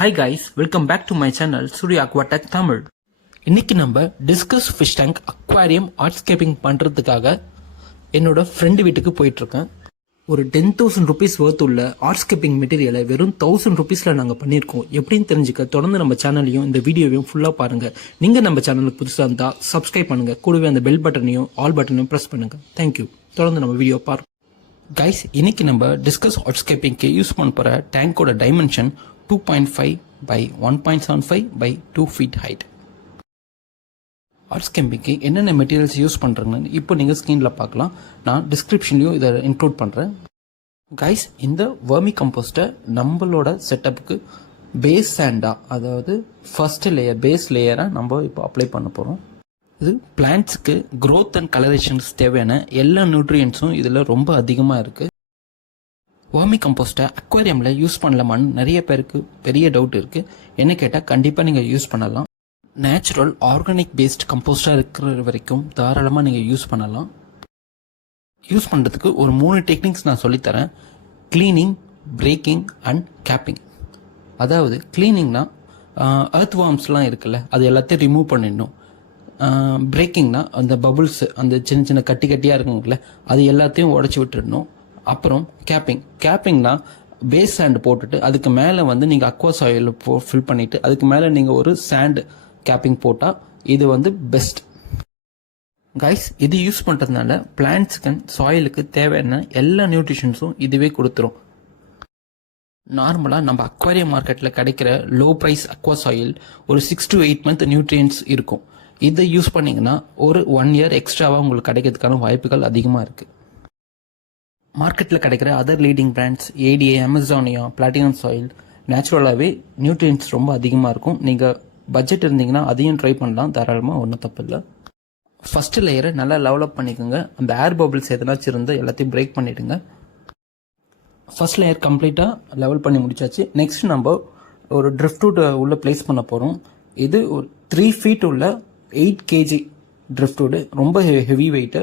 Hi guys, welcome back to my channel SURYA AQUATECH Tamil. இன்னைக்கு நம்ம discuss fish tank aquarium ஆர்ட்ஸ்கேப்பிங் பண்ணுறதுக்காக என்னோட friend வீட்டுக்கு போயிட்டுருக்கேன். ஒரு 10,000 rupees worth உள்ள ஆர்ட்ஸ்கேப்பிங் மெட்டீரியலை வெறும் 1000 rupeesல நாங்கள் பண்ணியிருக்கோம். எப்படின்னு தெரிஞ்சுக்க தொடர்ந்து நம்ம சேனலையும் இந்த வீடியோவையும் ஃபுல்லாக பாருங்கள். நீங்கள் நம்ம சேனலுக்கு புதுசாக இருந்தால் சப்ஸ்கிரைப் பண்ணுங்கள். கூடவே அந்த பெல் பட்டனையும் ஆல் பட்டனையும் ப்ரெஸ் பண்ணுங்கள். தேங்க்யூ. தொடர்ந்து நம்ம வீடியோ பாருங்கள். கைஸ், இன்னைக்கு நம்ம டிஸ்கஸ் ஆர்ட்ஸ்கேப்பிங்க்கு யூஸ் பண்ண போகிற டேங்கோட dimension 2.5 by 1.75 by 2 feet height. ஆர்ட்ஸ்கேப்பிங்க்கு என்னென்ன மெட்டீரியல்ஸ் யூஸ் பண்ணுறேன்னு இப்போ நீங்கள் ஸ்க்ரீனில் பார்க்கலாம். நான் டிஸ்கிரிப்ஷன்லையும் இதை இன்க்ளூட் பண்ணுறேன். கைஸ், இந்த வர்மி கம்போஸ்ட்டை நம்மளோட செட்டப்புக்கு பேஸ் சாண்டாக, அதாவது ஃபர்ஸ்ட் லேயர் பேஸ் லேயராக நம்ம இப்போ அப்ளை பண்ண போகிறோம். இது பிளான்ட்ஸுக்கு க்ரோத் அண்ட் கலரேஷன்ஸ் தேவையான எல்லா நியூட்ரியன்ஸும் இதில் ரொம்ப அதிகமாக இருக்குது. வர்மி கம்போஸ்ட்டை அக்வாரியமில் யூஸ் பண்ணலாமான்னு நிறைய பேருக்கு பெரிய டவுட் இருக்குது. என்ன கேட்டால் கண்டிப்பாக நீங்கள் யூஸ் பண்ணலாம். நேச்சுரல் ஆர்கானிக் பேஸ்ட் கம்போஸ்டாக இருக்கிற வரைக்கும் தாராளமாக நீங்கள் யூஸ் பண்ணலாம். யூஸ் பண்ணுறதுக்கு ஒரு 3 டெக்னிக்ஸ் நான் சொல்லித்தரேன். Cleaning, breaking and capping. அதாவது கிளீனிங்னா எர்த் வார்ம்ஸ்லாம் இருக்குல்ல, அது எல்லாத்தையும் ரிமூவ் பண்ணிடணும். பிரேக்கிங்னா அந்த பபுள்ஸ், அந்த சின்ன சின்ன கட்டி கட்டியாக இருக்குங்கள, அது எல்லாத்தையும் உடச்சி விட்டுடணும். அப்புறம் கேப்பிங்னா பேஸ் சாண்ட் போட்டுட்டு அதுக்கு மேலே வந்து நீங்கள் அக்வா சாயில் ஃபில் பண்ணிவிட்டு அதுக்கு மேலே நீங்கள் ஒரு சாண்ட் கேப்பிங் போட்டால் இது வந்து பெஸ்ட். கைஸ், இது யூஸ் பண்ணுறதுனால பிளான்ட்ஸுக்கு சாயிலுக்கு தேவையான எல்லா நியூட்ரிஷன்ஸும் இதுவே கொடுத்துரும். நார்மலாக நம்ம அக்வாரியம் மார்க்கெட்டில் கிடைக்கிற லோ ப்ரைஸ் அக்வா சாயில் ஒரு 6 to 8 month நியூட்ரியன்ஸ் இருக்கும். இதை யூஸ் பண்ணிங்கன்னா ஒரு 1 year எக்ஸ்ட்ராவாக உங்களுக்கு கிடைக்கிறதுக்கான வாய்ப்புகள் அதிகமாக இருக்குது. மார்க்கெட்டில் கிடைக்கிற other leading brands ATA, Amazonia, platinum soil நேச்சுரலாகவே நியூட்ரியன்ஸ் ரொம்ப அதிகமாக இருக்கும். நீங்கள் பட்ஜெட் இருந்தீங்கன்னா அதையும் ட்ரை பண்ணலாம், தாராளமாக, ஒன்றும் தப்பு இல்லை. ஃபஸ்ட்டு லேயரை நல்லா லெவலப் பண்ணிக்கோங்க. அந்த ஏர் பபிள்ஸ் எதனாச்சும் இருந்து எல்லாத்தையும் பிரேக் பண்ணிவிடுங்க. ஃபர்ஸ்ட் லேயர் கம்ப்ளீட்டாக லெவல் பண்ணி முடிச்சாச்சு. நெக்ஸ்ட் நம்ம ஒரு ட்ரிஃப்ட்வுட் உள்ளே பிளேஸ் பண்ண போகிறோம். இது ஒரு 3 feet உள்ள 8 kg ட்ரிஃப்ட்வுட், ரொம்ப ஹெவி வெயிட்டு.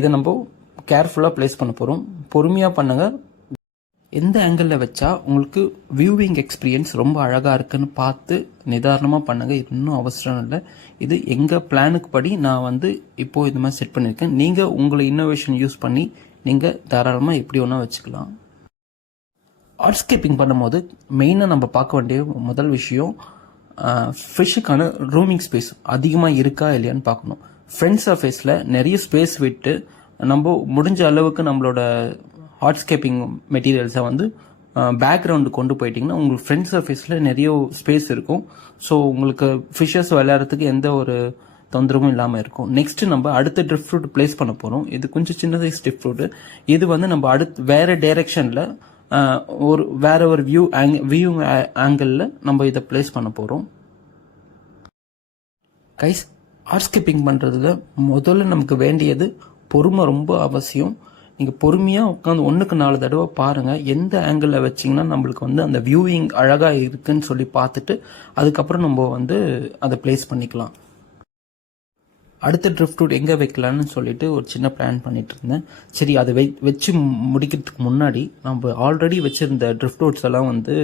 இதை நம்ம கேர்ஃபுல்லாக பிளேஸ் பண்ண போகிறோம். பொறுமையாக பண்ணுங்க. எந்த ஆங்கிளில் வச்சா உங்களுக்கு வியூவிங் எக்ஸ்பீரியன்ஸ் ரொம்ப அழகாக இருக்குன்னு பார்த்து நிதானமாக பண்ணுங்க. இன்னும் அவசரம் இல்லை. இது எங்கள் பிளானுக்கு படி நான் வந்து இப்போது இது மாதிரி செட் பண்ணியிருக்கேன். நீங்கள் உங்களை இன்னோவேஷன் யூஸ் பண்ணி நீங்கள் தாராளமாக எப்படி ஒன்றா வச்சுக்கலாம். ஆர்ட்ஸ்கேப்பிங் பண்ணும்போது மெயினாக நம்ம பார்க்க வேண்டிய முதல் விஷயம், ஃபிஷ்ஷுக்கான ரூமிங் ஸ்பேஸ் அதிகமாக இருக்கா இல்லையான்னு பார்க்கணும். ஃப்ரண்ட் சர்ஃபேஸில் நிறைய ஸ்பேஸ் விட்டு நம்ம முடிஞ்ச அளவுக்கு நம்மளோட ஆர்ட்ஸ்கேப்பிங் மெட்டீரியல்ஸை வந்து பேக்ரவுண்டு கொண்டு போயிட்டிங்கன்னா உங்களுக்கு ஃப்ரண்ட் சர்ஃபேஸில் நிறைய ஸ்பேஸ் இருக்கும். ஸோ உங்களுக்கு ஃபிஷ்ஷஸ் விளையாடுறதுக்கு எந்த ஒரு தொந்தரவும் இல்லாமல் இருக்கும். நெக்ஸ்ட் நம்ம அடுத்த ட்ரிஃப்ட்வுட் பிளேஸ் பண்ண போகிறோம். இது கொஞ்சம் சின்ன சைஸ் ட்ரிஃப்ட்வுட். இது வந்து நம்ம வேற டைரக்ஷனில் வேற ஒரு வியூ ஆங்கிளில் நம்ம இதை பிளேஸ் பண்ண போகிறோம். கைஸ், ஆர்ட்ஸ்கேப்பிங் பண்ணுறதுல முதல்ல நமக்கு வேண்டியது பொறுமை ரொம்ப அவசியம். நீங்கள் பொறுமையாக உட்காந்து 1க்கு 4 தடவை பாருங்கள். எந்த ஆங்கிளில் வச்சிங்கன்னா நம்மளுக்கு வந்து அந்த வியூவிங் அழகாக இருக்குன்னு சொல்லி பார்த்துட்டு அதுக்கப்புறம் நம்ம வந்து அதை பிளேஸ் பண்ணிக்கலாம். அடுத்த ட்ரிஃப்ட்வுட் எங்கே வைக்கலான்னு சொல்லிட்டு ஒரு சின்ன பிளான் பண்ணிட்டு இருந்தேன். சரி, அதை வச்சு முடிக்கிறதுக்கு முன்னாடி நம்ம ஆல்ரெடி வச்சுருந்த ட்ரிஃப்ட்வுட்ஸ் எல்லாம் வந்து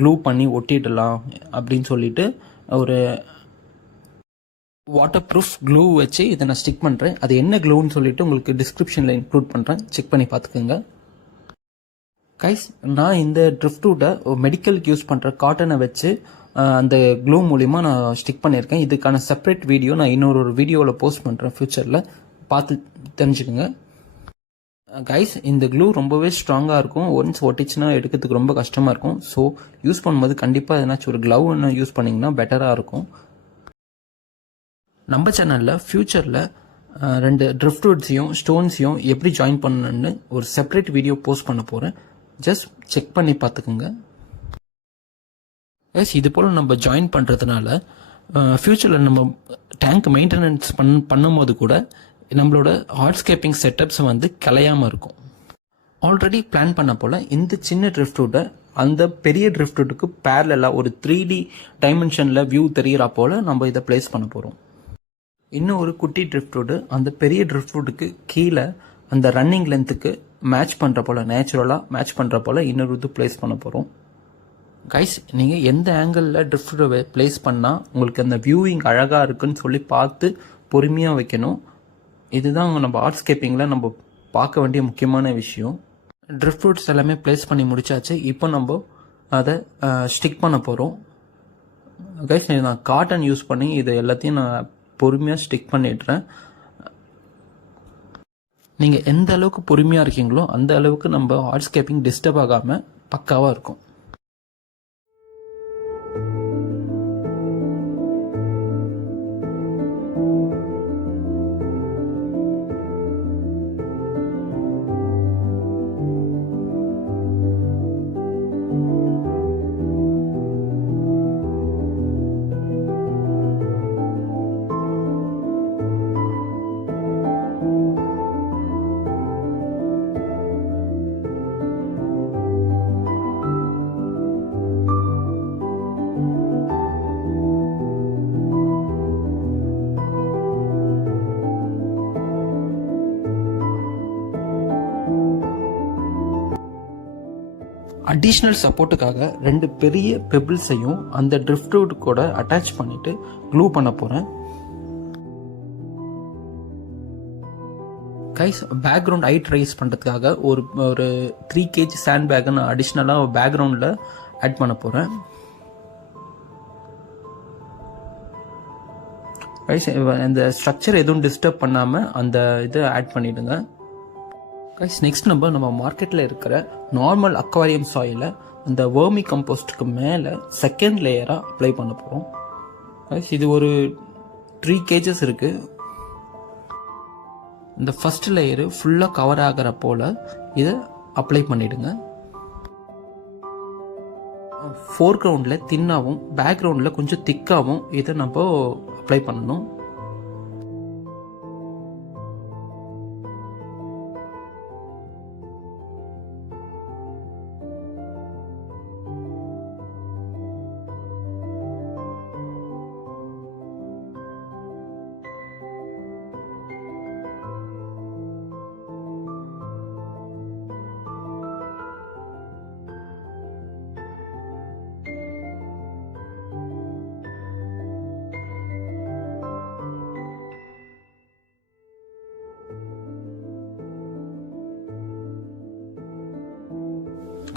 க்ளூ பண்ணி ஒட்டிடலாம் அப்படின்னு சொல்லிட்டு ஒரு வாட்டர் ப்ரூஃப் க்ளூ வச்சு இதை நான் ஸ்டிக் பண்ணுறேன். அது என்ன க்ளூன்னு சொல்லிட்டு உங்களுக்கு டிஸ்கிரிப்ஷனில் இன்க்ளூட் பண்ணுறேன், செக் பண்ணி பார்த்துக்கோங்க. கைஸ், நான் இந்த ட்ரிஃப்ட்வுட்டை மெடிக்கலுக்கு யூஸ் பண்ணுற காட்டனை வச்சு அந்த க்ளூ மூலிமா நான் ஸ்டிக் பண்ணியிருக்கேன். இதுக்கான செப்பரேட் வீடியோ நான் இன்னொரு வீடியோவில் போஸ்ட் பண்ணுறேன் ஃபியூச்சரில், பார்த்து தெரிஞ்சுக்கோங்க. கைஸ், இந்த க்ளூ ரொம்பவே ஸ்ட்ராங்காக இருக்கும். ஒன்ஸ் ஒட்டிச்சுன்னா எடுக்கிறதுக்கு ரொம்ப கஷ்டமாக இருக்கும். ஸோ யூஸ் பண்ணும்போது கண்டிப்பாக எதனாச்சும் ஒரு க்ளவ் ஒன்று யூஸ் பண்ணிங்கன்னா பெட்டராக இருக்கும். நம்ம சேனலில் ஃப்யூச்சரில் 2 ட்ரிஃப்ட்வுட்ஸையும் ஸ்டோன்ஸையும் எப்படி ஜாயின் பண்ணணுன்னு ஒரு செப்பரேட் வீடியோ போஸ்ட் பண்ண போகிறேன். ஜஸ்ட் செக் பண்ணி பார்த்துக்குங்க. எஸ், இது போல் நம்ம ஜாயின் பண்ணுறதுனால ஃப்யூச்சரில் நம்ம டேங்க் மெயின்டெனன்ஸ் பண்ணும்போது கூட நம்மளோட ஆர்ட்ஸ்கேப்பிங் செட்டப்ஸ் வந்து கலையாமல் இருக்கும். ஆல்ரெடி பிளான் பண்ண போல் இந்த சின்ன ட்ரிஃப்ட்வுட்டை அந்த பெரிய ட்ரிஃப்ட்வுட்டுக்கு பேரலாக ஒரு 3D டைமென்ஷனில் வியூ தெரிகிறா போல் நம்ம இதை பிளேஸ் பண்ண போகிறோம். இன்னும் ஒரு குட்டி ட்ரிஃப்ட்வுட் அந்த பெரிய ட்ரிஃப்ட்வுட்டுக்கு கீழே அந்த ரன்னிங் லென்த்துக்கு மேட்ச் பண்ணுற போல், நேச்சுரலாக மேட்ச் பண்ணுற போல் இன்னொரு இது பிளேஸ் பண்ண போகிறோம். கைஸ் நீங்கள் எந்த ஆங்கிளில் ட்ரிஃப்ட்வுட் ப்ளேஸ் பண்ணால் உங்களுக்கு அந்த வியூவிங் அழகாக இருக்குன்னு சொல்லி பார்த்து பொறுமையாக வைக்கணும். இதுதான் நம்ம ஆர்ட்ஸ்கேப்பிங்கில் நம்ம பார்க்க வேண்டிய முக்கியமான விஷயம். ட்ரிஃப்ட்வுட்ஸ் எல்லாமே ப்ளேஸ் பண்ணி முடிச்சாச்சு. இப்போ நம்ம அதை ஸ்டிக் பண்ண போகிறோம். கைஸ் நான் காட்டன் யூஸ் பண்ணி இதை எல்லாத்தையும் நான் பொறுமையாக ஸ்டிக் பண்ணிடுறேன். நீங்கள் எந்த அளவுக்கு பொறுமையாக இருக்கீங்களோ அந்த அளவுக்கு நம்ம ஆர்ட்ஸ்கேப்பிங் டிஸ்டர்ப் ஆகாமல் பக்காவாக இருக்கும். அடிஷ்னல் சப்போர்ட்டுக்காக 2 பெரிய பெபிள்ஸையும் அந்த ட்ரிஃப்ட்வுட் கூட அட்டாச் பண்ணிட்டு க்ளூ பண்ண போகிறேன். கைஸ் பேக்ரவுண்ட் ஹைட் ரைஸ் பண்ணுறதுக்காக ஒரு 3 kg சாண்ட் பேக்கை நான் அடிஷ்னலாக பேக்ரவுண்டில் ஆட் பண்ண போகிறேன். கைஸ் இந்த ஸ்ட்ரக்சர் எதுவும் டிஸ்டர்ப் பண்ணாமல் அந்த இதை ஆட் பண்ணிவிடுங்க. கைஸ் நெக்ஸ்ட் நம்ம மார்க்கெட்டில் இருக்கிற நார்மல் அக்வாரியம் சாயிலை அந்த வேர்மி கம்போஸ்ட்டுக்கு மேலே செகண்ட் லேயராக அப்ளை பண்ண போகிறோம். கைஸ் இது ஒரு 3 kg இருக்குது. இந்த ஃபர்ஸ்ட் லேயரு ஃபுல்லாக கவர் ஆகிற போல் இதை அப்ளை பண்ணிவிடுங்க. ஃபோர்க்ரவுண்டில் தின்னாகவும் பேக்ரவுண்டில் கொஞ்சம் திக்காகவும் இதை நம்ம அப்ளை பண்ணணும்.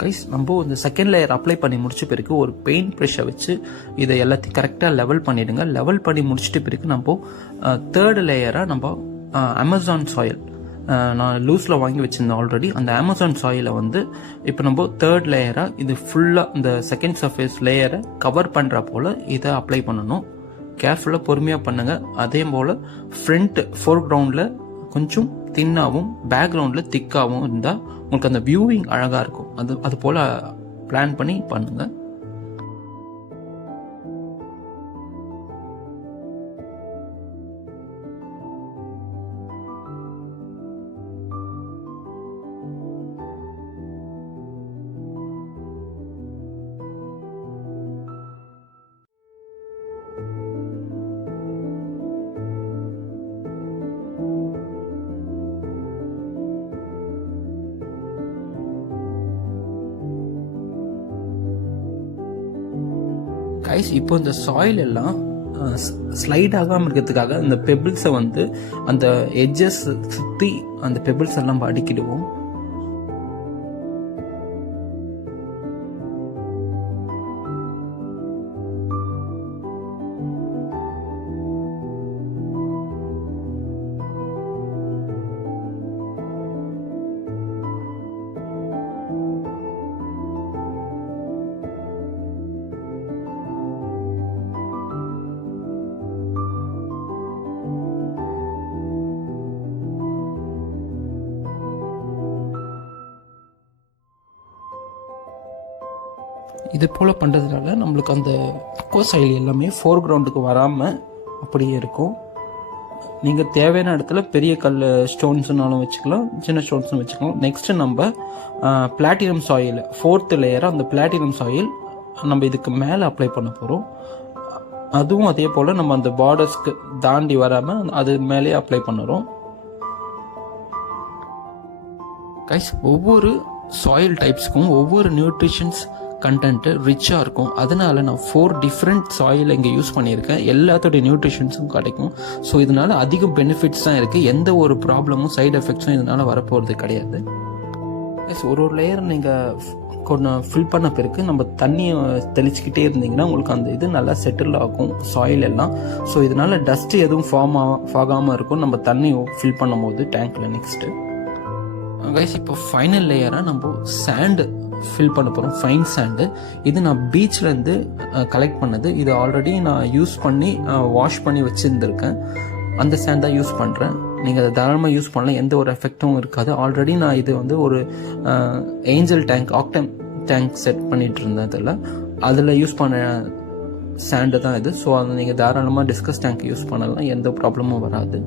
கைஸ் நம்ம இந்த செகண்ட் லேயர் அப்ளை பண்ணி முடிச்ச பிறகு ஒரு பெயிண்ட் ப்ரெஷ்ஷை வச்சு இதை எல்லாத்தையும் கரெக்டாக லெவல் பண்ணிவிடுங்க. லெவல் பண்ணி முடிச்சிட்ட பிறகு நம்ம தேர்டு லேயராக நம்ம அமேசான் சாயில் நான் லூஸில் வாங்கி வச்சுருந்தேன் ஆல்ரெடி. அந்த அமேசான் சாயிலை வந்து இப்போ நம்ம தேர்ட் லேயராக இது ஃபுல்லாக இந்த செகண்ட் சர்ஃபேஸ் லேயரை கவர் பண்ணுற போல் இதை அப்ளை பண்ணணும். கேர்ஃபுல்லாக பொறுமையாக பண்ணுங்கள். அதே போல் ஃப்ரண்ட் ஃபோர்க்ரவுண்டில் கொஞ்சம் தின்னாகவும் பேக்ரவுண்டில் திக்காகவும் இருந்தால் உங்களுக்கு அந்த வியூவிங் அழகாக இருக்கும். அது போல் பிளான் பண்ணி பண்ணுங்கள். கைஸ் இப்போ இந்த சாயில் எல்லாம் ஸ்லைட் ஆகாமல் இருக்கிறதுக்காக அந்த பெபிள்ஸை வந்து அந்த எட்ஜஸ் சுற்றி அந்த பெபிள்ஸ் எல்லாம் அடிக்கிடுவோம். இது போல் பண்ணுறதுனால நம்மளுக்கு அந்த அக்வா சாயில் எல்லாமே ஃபோர் கிரவுண்டுக்கு வராமல் அப்படியே இருக்கும். நீங்கள் தேவையான இடத்துல பெரிய கல் ஸ்டோன்ஸ்னாலும் வச்சுக்கலாம், சின்ன ஸ்டோன்ஸும் வச்சுக்கலாம். நெக்ஸ்ட்டு நம்ம பிளாட்டினம் சாயில் 4th லேயராக அந்த பிளாட்டினம் சாயில் நம்ம இதுக்கு மேலே அப்ளை பண்ண போகிறோம். அதுவும் அதே போல் நம்ம அந்த பார்டர்ஸ்க்கு தாண்டி வராமல் அது மேலே அப்ளை பண்ணுறோம். கைஸ் ஒவ்வொரு சாயில் டைப்ஸ்க்கும் ஒவ்வொரு நியூட்ரிஷன்ஸ் கண்டென்ட்டு ரிச்சாக இருக்கும். அதனால நான் 4 டிஃப்ரெண்ட் சாயில் இங்கே யூஸ் பண்ணியிருக்கேன். எல்லாத்தோடைய நியூட்ரிஷன்ஸும் கிடைக்கும். ஸோ இதனால அதிக பெனிஃபிட்ஸ் தான் இருக்குது. எந்த ஒரு ப்ராப்ளமும் சைடு எஃபெக்ட்ஸும் இதனால் வரப்போகிறது கிடையாது. ஒரு லேயர் நீங்கள் கொஞ்சம் ஃபில் பண்ண பிறகு நம்ம தண்ணியை தெளிச்சுக்கிட்டே இருந்தீங்கன்னா உங்களுக்கு அந்த இது நல்லா செட்டில் ஆகும் சாயில் எல்லாம். ஸோ இதனால டஸ்ட்டு எதுவும் ஃபார்ம் ஆகாமல் இருக்கும் நம்ம தண்ணி ஃபில் பண்ணும் போது டேங்க்கில். நெக்ஸ்ட்டு கைஸ் இப்போ ஃபைனல் லேயராக நம்ம சாண்டு ஃபில் பண்ண போகிறோம். Fine sand. இது நான் பீச்லேருந்து கலெக்ட் பண்ணது. இது ஆல்ரெடி நான் யூஸ் பண்ணி வாஷ் பண்ணி வச்சுருந்துருக்கேன். அந்த சாண்ட் தான் யூஸ் பண்ணுறேன். நீங்கள் அதை தாராளமாக யூஸ் பண்ணலாம், எந்த ஒரு எஃபெக்டும் இருக்காது. ஆல்ரெடி நான் இது வந்து ஒரு ஏஞ்சல் டேங்க் ஆக்டம் டேங்க் செட் பண்ணிட்டு இருந்ததில் அதில் யூஸ் பண்ண சாண்டு தான் இது. ஸோ அதை நீங்கள் தாராளமாக டிஸ்கஸ் டேங்க் யூஸ் பண்ணலாம், எந்த ப்ராப்ளமும் வராது.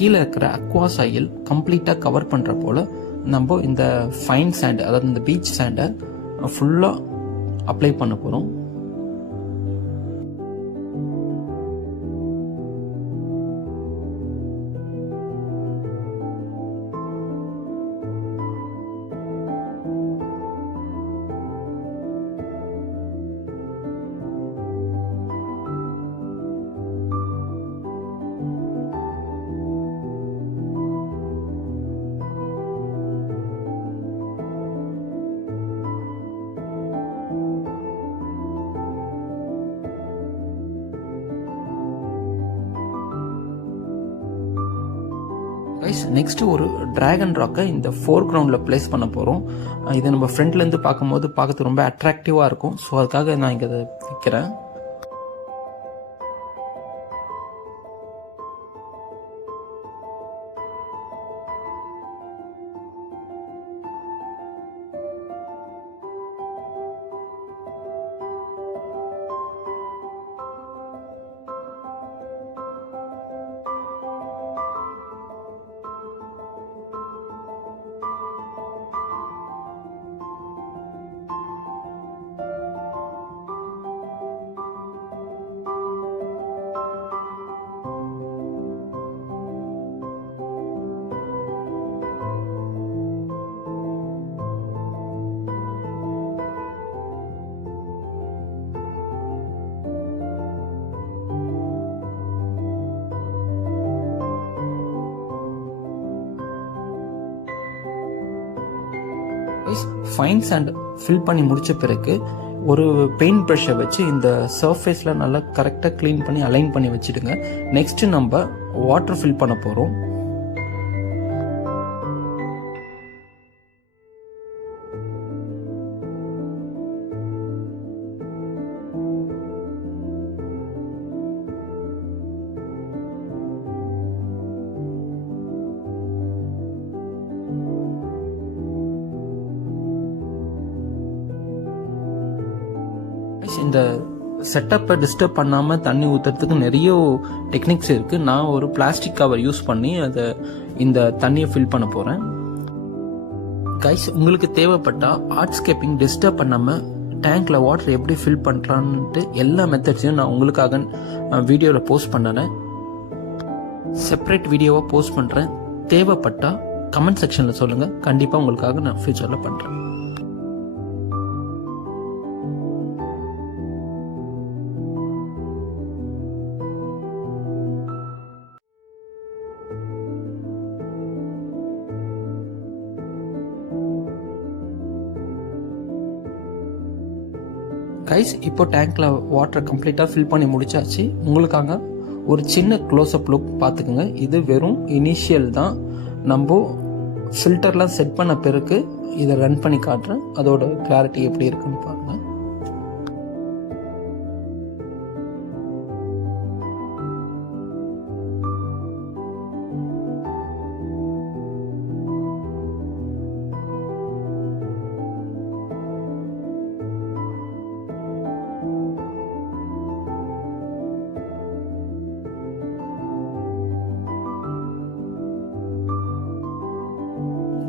கீழே இருக்கிற அக்வா சாயில் கம்ப்ளீட்டாக கவர் பண்ணுற போல் நம்ம இந்த ஃபைன் சாண்ட், அதாவது இந்த பீச் சாண்டை ஃபுல்லாக அப்ளை பண்ண போகிறோம். நெக்ஸ்ட் ஒரு டிராகன் ராக்கை இந்த ஃபோர் கிரவுண்டில் பிளேஸ் பண்ண போகிறோம். இதை நம்ம ஃப்ரண்ட்லேருந்து பார்க்கும்போது பார்க்கறது ரொம்ப அட்ராக்டிவாக இருக்கும். ஸோ அதுக்காக நான் இங்கே அதை வைக்கிறேன். ஃபைன் சாண்ட் ஃபில் பண்ணி முடிச்ச பிறகு ஒரு பெயிண்ட் ப்ரஷை வச்சு இந்த சர்ஃபேஸில் நல்லா கரெக்டாக க்ளீன் பண்ணி அலைன் பண்ணி வச்சுடுங்க. நெக்ஸ்ட் நம்ம வாட்டர் ஃபில் பண்ண போகிறோம். இந்த செட்டப்பை டிஸ்டர்ப் பண்ணாமல் தண்ணி ஊற்றுறதுக்கு நிறைய டெக்னிக்ஸ் இருக்குது. நான் ஒரு பிளாஸ்டிக் கவர் யூஸ் பண்ணி அதை இந்த தண்ணியை ஃபில் பண்ண போகிறேன். கைஸ், உங்களுக்கு தேவைப்பட்டால் ஆர்ட்ஸ்கேப்பிங் டிஸ்டர்ப் பண்ணாமல் டேங்க்கில் வாட்டர் எப்படி ஃபில் பண்ணுறான்ட்டு எல்லா மெத்தட்ஸையும் நான் உங்களுக்காக வீடியோவில் போஸ்ட் பண்ணுறேன். செப்பரேட் வீடியோவாக போஸ்ட் பண்ணுறேன். தேவைப்பட்டால் கமெண்ட் செக்ஷனில் சொல்லுங்கள். கண்டிப்பாக உங்களுக்காக நான் ஃபியூச்சரில் பண்ணுறேன். கைஸ், இப்போ டேங்க்ல வாட்டரை கம்ப்ளீட்டாக ஃபில் பண்ணி முடிச்சாச்சு. உங்களுக்காக ஒரு சின்ன க்ளோஸ்அப் லுக் பார்த்துக்குங்க. இது வெறும் இனிஷியல் தான். நம்ம ஃபில்டர்லாம் செட் பண்ண பிறகு இதை ரன் பண்ணி காட்டுறேன். அதோட கிளாரிட்டி எப்படி இருக்குன்னு பாருங்க.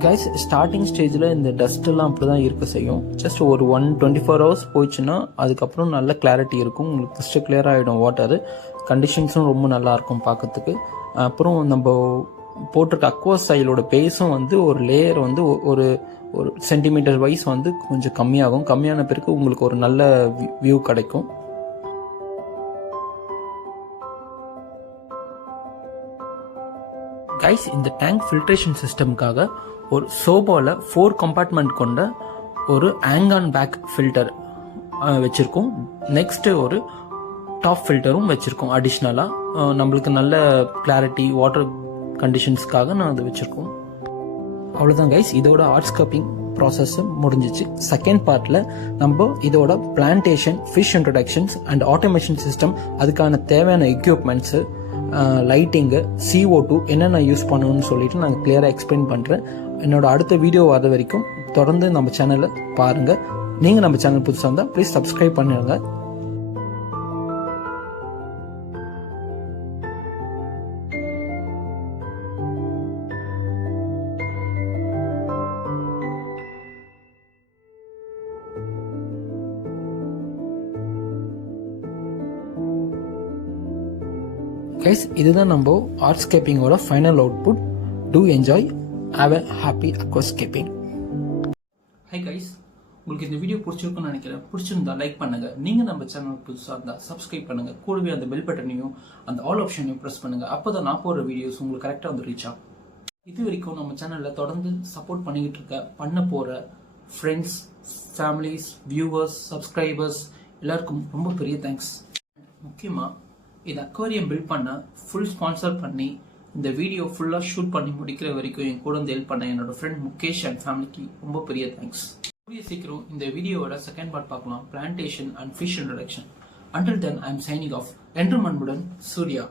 கைஸ் ஸ்டார்டிங் ஸ்டேஜில் இந்த டஸ்ட்டெல்லாம் அப்படி தான் இருக்க செய்யும். ஜஸ்ட் ஒரு 24 ஹவர்ஸ் போயிடுச்சுன்னா அதுக்கப்புறம் நல்ல கிளாரிட்டி இருக்கும். உங்களுக்கு கிறிஸ்டல் கிளியர் ஆகிடும் வாட்டரு. கண்டிஷன்ஸும் ரொம்ப நல்லாயிருக்கும் பார்க்கறதுக்கு. அப்புறம் நம்ம போட்டிருக்க அக்வா ஸ்டைலோட பேஸும் வந்து ஒரு லேயர் வந்து ஒரு சென்டிமீட்டர் வைஸ் வந்து கொஞ்சம் கம்மியாகும். கம்மியான பிறகு உங்களுக்கு ஒரு நல்ல வியூ கிடைக்கும். கைஸ் இந்த டேங்க் ஃபில்ட்ரேஷன் சிஸ்டம்காக ஒரு சோபாவில் 4 கம்பார்ட்மெண்ட் கொண்ட ஒரு ஆங்கான் பேக் ஃபில்டர் வச்சுருக்கோம். நெக்ஸ்ட்டு ஒரு டாப் ஃபில்டரும் வச்சுருக்கோம். அடிஷ்னலாக நம்மளுக்கு நல்ல கிளாரிட்டி வாட்டர் கண்டிஷன்ஸ்க்காக நான் அதை வச்சுருக்கோம். அவ்வளோதான் கைஸ், இதோட ஆர்ட்ஸ்கப்பிங் ப்ராசஸ் முடிஞ்சிச்சு. செகண்ட் பார்ட்டில் நம்ம இதோட plantation, fish introductions and automation system, அதுக்கான தேவையான எக்யூப்மெண்ட்ஸு, லைட்டிங்கு, CO2 என்னென்ன யூஸ் பண்ணணும்னு சொல்லிட்டு நாங்கள் கிளியராக எக்ஸ்பிளைன் பண்ணுறேன். என்னோட அடுத்த வீடியோ வர வரைக்கும் தொடர்ந்து நம்ம சேனலை பாருங்கள். நீங்கள் நம்ம சேனல் புதுசாக இருந்தால் ப்ளீஸ் சப்ஸ்கிரைப் பண்ணிடுங்க. கைஸ் இதுதான் நம்ம ஆர்ட்ஸ்கேப்பிங்கோட final output. Do enjoy, have a happy aquascaping. Hi guys, உங்களுக்கு இந்த வீடியோ பிடிச்சிருக்குன்னு நினைக்கிறேன். பிடிச்சிருந்தா லைக் பண்ணுங்க. நீங்க நம்ம சேனல் புதுசாக இருந்தால் சப்ஸ்கிரைப் பண்ணுங்க. கூடவே அந்த பெல் பட்டனையும் அந்த ஆல் ஆப்ஷனையும் ப்ரெஸ் பண்ணுங்க. அப்போதான் நான் போடுற வீடியோஸ் உங்களுக்கு கரெக்டாக வந்து ரீச் ஆகும். இது வரைக்கும் நம்ம சேனலில் தொடர்ந்து சப்போர்ட் பண்ணிக்கிட்டு பண்ண போகிற ஃப்ரெண்ட்ஸ், ஃபேமிலிஸ், வியூவர்ஸ், சப்ஸ்கிரைபர்ஸ் எல்லாருக்கும் ரொம்ப பெரிய தேங்க்ஸ். முக்கியமாக இது அக்வாரியம் பில்ட் பண்ண ஃபுல் ஸ்பான்சர் பண்ணி இந்த வீடியோ ஃபுல்லாக ஷூட் பண்ணி முடிக்கிற வரைக்கும் என் கூட வந்து ஹெல்ப் பண்ண என்னோட ஃப்ரெண்ட் முகேஷ் அண்ட் ஃபேமிலிக்கு ரொம்ப பெரிய தேங்க்ஸ். கூடிய சீக்கிரம் இந்த வீடியோவோட செகண்ட் பார்ட் பார்க்கலாம், plantation and fish introduction. Until then I am signing off. என்று மண்புடன் சூர்யா.